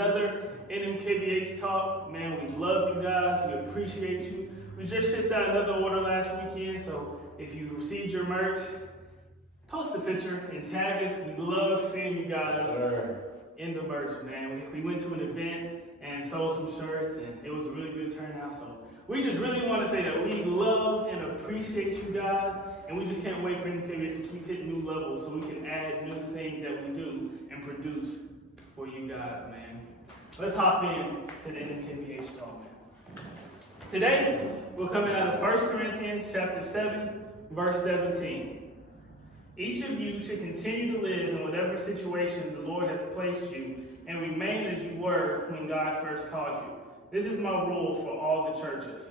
another NMKBH talk. Man, we love you guys. We appreciate you. We just shipped out another order last weekend, so if you received your merch, post a picture and tag us. We love seeing you guys in the merch, man. We went to an event and sold some shirts, and it was a really good turnout. So we just really want to say that we love and appreciate you guys, and we just can't wait for NMKBH to keep hitting new levels so we can add new things that we do and produce for you guys, man. Let's hop in to the NMKBH talk, man. Today, we're coming out of 1 Corinthians chapter 7, verse 17. Each of you should continue to live in whatever situation the Lord has placed you and remain as you were when God first called you. This is my rule for all the churches.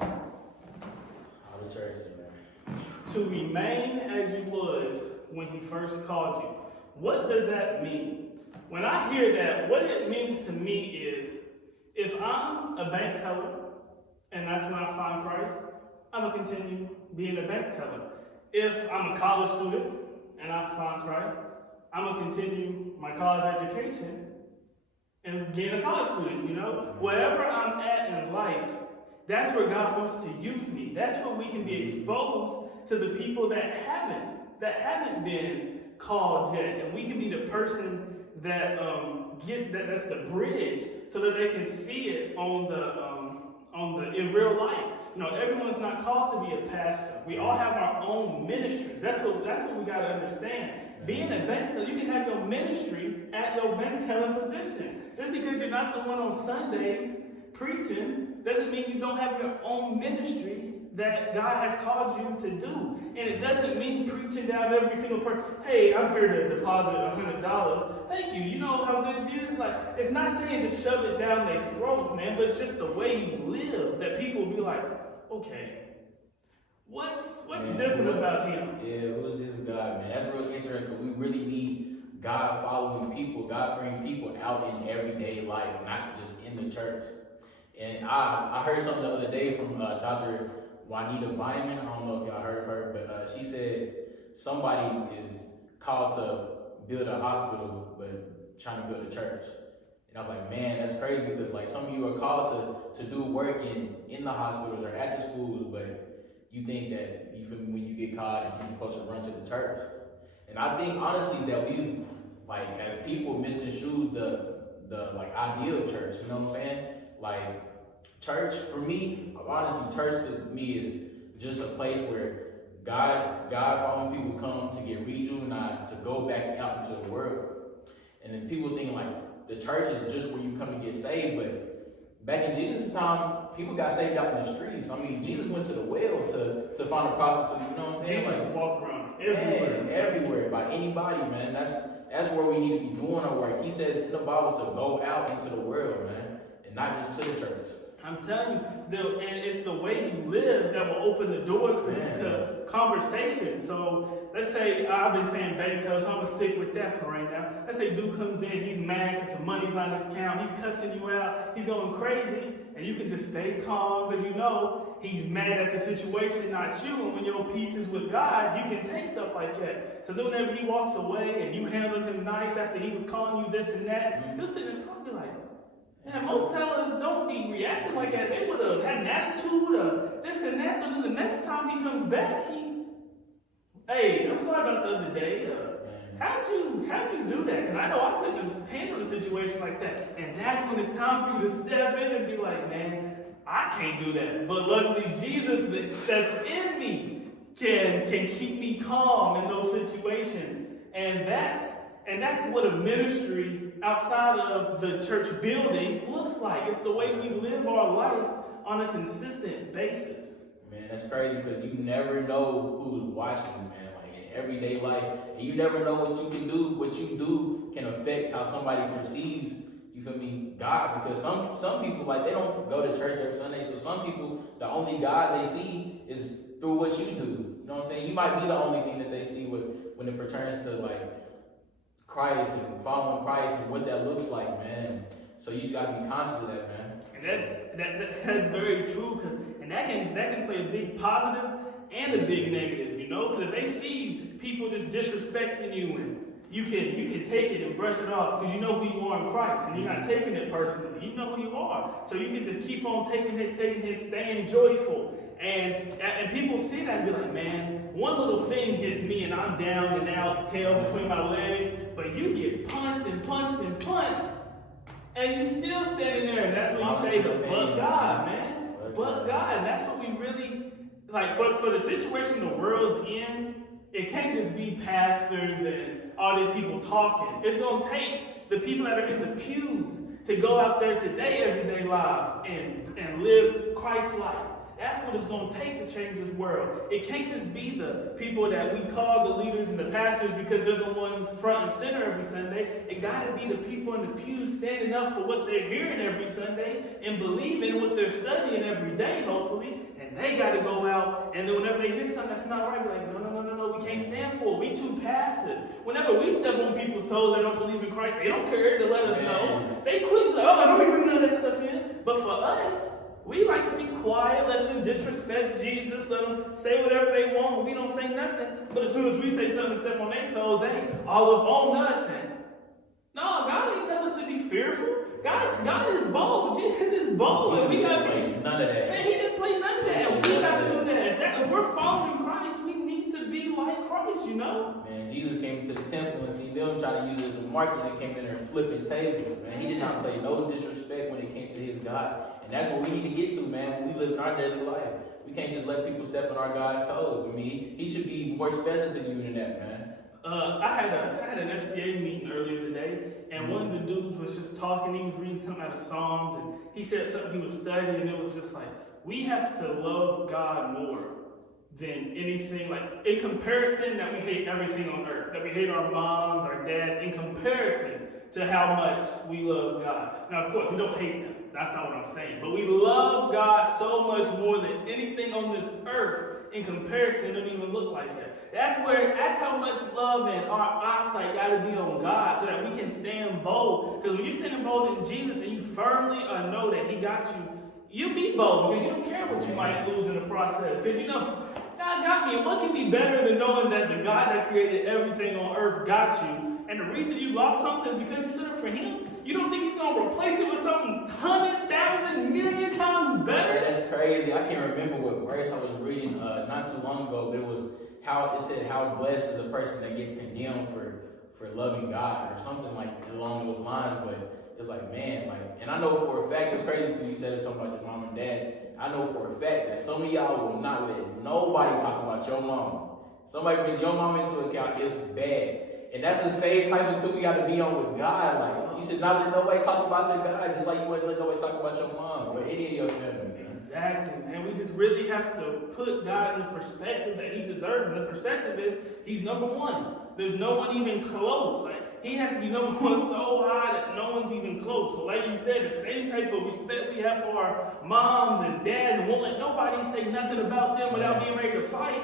All the churches, man. To remain as you was when he first called you. What does that mean? When I hear that, what it means to me is, if I'm a bank teller, and that's when I find Christ, I'm going to continue being a bank teller. If I'm a college student, and I find Christ, I'm going to continue my college education and being a college student, you know? Wherever I'm at in life, that's where God wants to use me. That's where we can be exposed to the people that haven't been called yet. And we can be the person that that's the bridge so that they can see it in real life. You know, everyone's not called to be a pastor. We all have our own ministries. That's what we got to understand. Being a bank teller, you can have your ministry at your bank teller position. Just because you're not the one on Sundays preaching doesn't mean you don't have your own ministry that God has called you to do. And it doesn't mean preaching down every single person. Hey, I'm here to deposit $100. Thank you. You know how good Jesus? Like, it's not saying just shove it down their throat, man, but it's just the way you live that people will be like, okay, what's different about him? Yeah, who's this God, man? That's real interesting because we really need God-following people, God-fearing people out in everyday life, not just in the church. And I heard something the other day from Dr. Juanita Byman. I don't know if y'all heard of her, but she said somebody is called to build a hospital, but trying to build a church. And I was like, man, that's crazy because like some of you are called to do work in the hospitals or at the schools, but you think that you feel me, when you get called and you're supposed to run to the church. And I think honestly that we've like as people misconstrued the like idea of church. You know what I'm saying? Like church for me, honestly, church to me is just a place where God following people come to get rejuvenized, to go back out into the world. And then people think like the church is just where you come to get saved, but back in Jesus' time, people got saved out in the streets. I mean, Jesus went to the well to find a prostitute, you know what I'm saying? Jesus like, walked around everywhere, by anybody, man. That's where we need to be doing our work. He says in the Bible to go out into the world, man, and not just to the church. I'm telling you, and it's the way you live that will open the doors for this conversation. So let's say I've been saying bank teller, so I'm gonna stick with that for right now. Let's say dude comes in, he's mad because some money's not in his account, he's cussing you out, he's going crazy, and you can just stay calm because you know he's mad at the situation, not you. And when your peace is with God, you can take stuff like that. So then whenever he walks away and you handled him nice after he was calling you this and that, he'll sit in his car and be like, man, most tellers don't be reacting like that. They would have had an attitude of this and that. So then the next time he comes back, hey, I'm sorry about the other day. How'd you do that? Because I know I couldn't have handled a situation like that. And that's when it's time for you to step in and be like, man, I can't do that. But luckily, Jesus that's in me can keep me calm in those situations. And that's what a ministry outside of the church building looks like. It's the way we live our life on a consistent basis. Man, that's crazy because you never know who's watching you, man. Like in everyday life, and you never know what you can do. What you do can affect how somebody perceives, you feel me, God. Because some people, like, they don't go to church every Sunday. So some people, the only God they see is through what you do. You know what I'm saying? You might be the only thing that they see when it pertains to like Christ and following Christ and what that looks like, man. So you just gotta be conscious of that, man. And that's very true, and that can play a big positive and a big negative, you know. Because if they see people just disrespecting you you can take it and brush it off because you know who you are in Christ, and you're not taking it personally. You know who you are, so you can just keep on taking hits, staying joyful. And people see that and be like, man, one little thing hits me and I'm down and out, tail between my legs. But you get punched and punched and punched, and you still standing there. And that's what you say, but God, man, but God. And that's what we really like for the situation the world's in. It can't just be pastors and all these people talking. It's gonna take the people that are in the pews to go out there today, everyday lives, and live Christ-like. That's what it's going to take to change this world. It can't just be the people that we call the leaders and the pastors because they're the ones front and center every Sunday. It got to be the people in the pews standing up for what they're hearing every Sunday and believing what they're studying every day, hopefully. And they got to go out, and then whenever they hear something that's not right, they're like, no, we can't stand for it. We too passive. Whenever we step on people's toes that don't believe in Christ, they don't care to let us know. They quick like, oh, don't be bringing none of that stuff in. But for us, we like to be quiet, let them disrespect Jesus, let them say whatever they want, and we don't say nothing. But as soon as we say something to step on their toes, they all up on us. And no, God didn't tell us to be fearful. God is bold. Jesus is bold. And we got to play none of that. Man, he didn't play none of that. And we got to do that. If we're following Christ, we need to be like Christ, you know? Man, Jesus came to the temple and see them trying to use it as a market and came in there flipping tables. Man, he did not play no disrespect when it came to his God. And that's what we need to get to, man, when we live in our daily life. We can't just let people step on our God's toes. I mean, he should be more special to you than that, man. I had an FCA meeting earlier today, and one of the dudes was just talking. He was reading something out of Psalms, and he said something he was studying, and it was just like, we have to love God more than anything. Like, in comparison, that we hate everything on earth, that we hate our moms, our dads, in comparison to how much we love God. Now, of course, we don't hate them. That's not what I'm saying. But we love God so much more than anything on this earth. In comparison, it don't even look like that. That's how much love and our eyesight got to be on God so that we can stand bold. Because when you're standing bold in Jesus and you firmly know that he got you, you be bold because you don't care what you might lose in the process. Because you know, God got me. And what can be better than knowing that the God that created everything on earth got you? And the reason you lost something is because you stood up for him. You don't think he's going to replace it with something 100,000 million times better? That's crazy. I can't remember what verse I was reading not too long ago, but it said how blessed is the person that gets condemned for loving God or something like along those lines. But it's like, man, and I know for a fact, it's crazy because you said something about your mom and dad. I know for a fact that some of y'all will not let nobody talk about your mom. Somebody brings your mom into account, it's bad. And that's the same type of tool we got to be on with God. Like, you should not let nobody talk about your God, just like you wouldn't let nobody talk about your mom or any of your family. Exactly, man. We just really have to put God in the perspective that he deserves. And the perspective is he's number one. There's no one even close. Like, he has to be number one so high that no one's even close. So like you said, the same type of respect we have for our moms and dads, and won't let nobody say nothing about them without being ready to fight.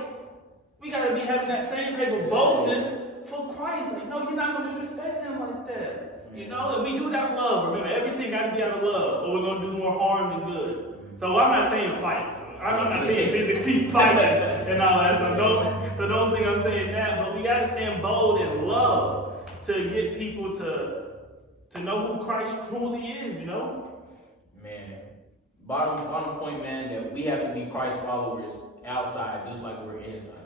We got to be having that same type of boldness for Christ. Like, no, you're not going to disrespect them like that. You know, and we do that love. Remember, everything got to be out of love, or we're going to do more harm than good. So I'm not saying fight. I'm not saying physically fight and all that. So don't think I'm saying that. But we got to stand bold in love to get people to know who Christ truly is, you know? Man, bottom point, man, that we have to be Christ followers outside just like we're inside.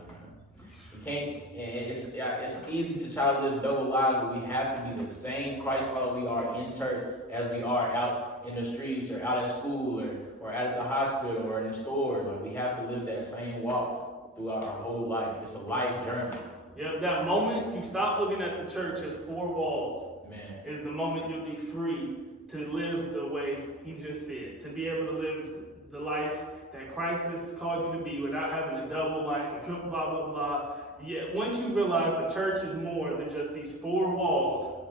It's easy to try to live double lives, but we have to be the same Christ follower we are in church as we are out in the streets or out at school or out at the hospital or in the store. Like, we have to live that same walk throughout our whole life. It's a life journey. Yeah, that moment you stop looking at the church as four walls, man, is the moment you'll be free to live the way he just said, to be able to live the life that Christ has called you to be without having a double life, a triple blah, blah, blah. Yet once you realize the church is more than just these four walls,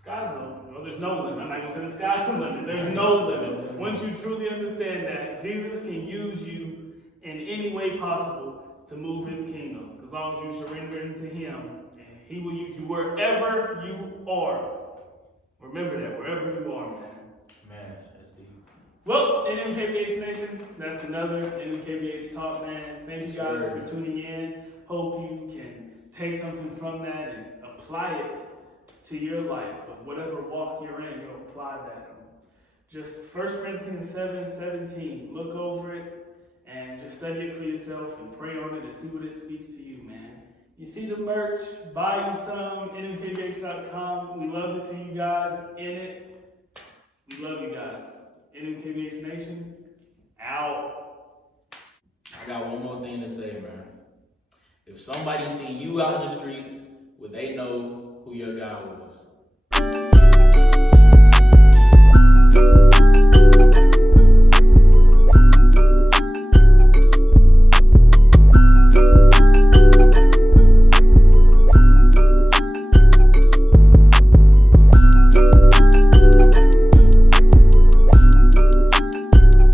sky's the limit. Well, there's no limit. I'm not going to say the sky's the limit. There's no limit. Once you truly understand that Jesus can use you in any way possible to move his kingdom, as long as you surrender into him, and he will use you wherever you are. Remember that, wherever you are, man. Man, that's deep. Well, NMKBH Nation, that's another NMKBH talk, man. Thank you guys for tuning in. Hope you can take something from that and apply apply it to your life. Of whatever walk you're in, you'll apply that. Just 1 Corinthians 7:17. Look over it and just study it for yourself and pray on it and see what it speaks to you, man. You see the merch, buy you some, NMKBH.com. We love to see you guys in it. We love you guys. NMKBH Nation, out. I got one more thing to say, man. If somebody see you out in the streets, would they know who your God was?